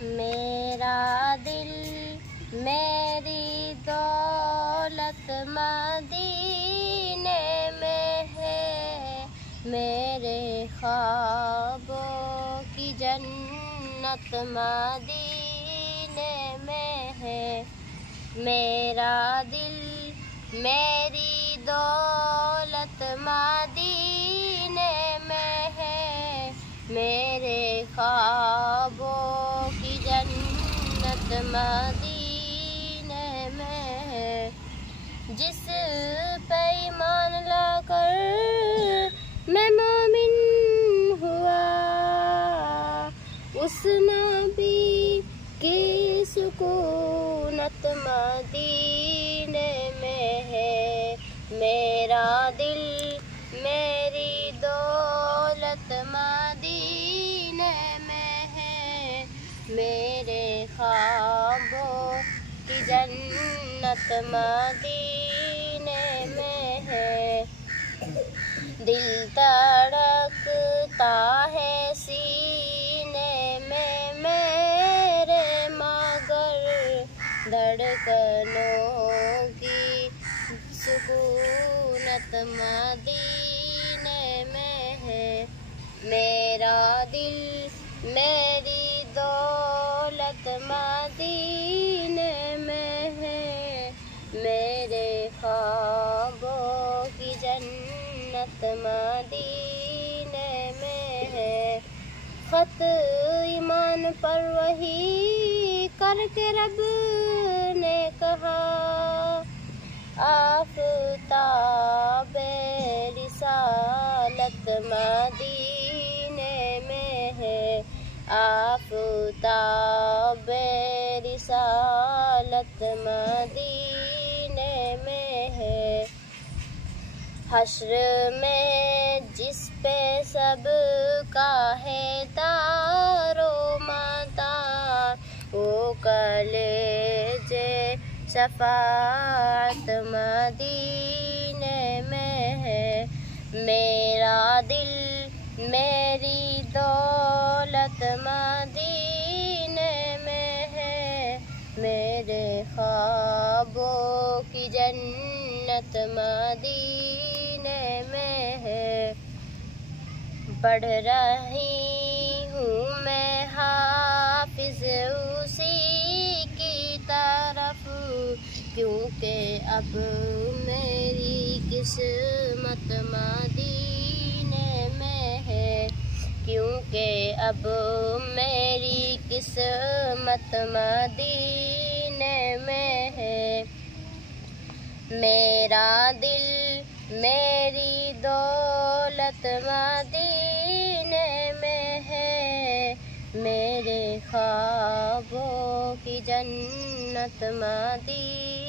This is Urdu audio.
میرا دل میری دولت مدینے میں ہے، میرے خوابوں کی جنت مدینے میں ہے۔ میرا دل میری دولت مدینے میں ہے، میرے خوابوں کی جنت مدینے میں ہے۔ جس پہ ایمان لا کر میں مومن ہوا، اس نبی کی سکونت مدینے میں ہے۔ میرا دل میری دولت مدینے میں ہے، میرے خوابوں کی جنت مدینے میں ہے۔ دل تڑکتا ہے سینے میں میرے، مگر دھڑکنوں کی سکونت مدینے میں ہے۔ میرا دل میری دولت مدینے میں ہے، میرے خوابوں کی جنت مدینے میں ہے۔ خط ایمان پر وحی کر کے رب نے کہا، آفتاب رسالت مدینے میں ہے، آفتاب رسالت مدینے میں ہے۔ حشر میں جس پہ سب کا ہے دار و مدار، وہ کلیجے شفاعت مدینے میں ہے۔ میرا دل میری دولت مدینے میں ہے، میرے خوابوں کی جنت مدینے میں ہے۔ پڑھ رہی ہوں میں حافظ اسی کی طرف، کیونکہ اب میری قسمت مدینے میں ہے، کیونکہ اب میری قسمت مدینے میں ہے۔ میرا دل میری دولت مدینے میں ہے، میرے خوابوں کی جنت مدینے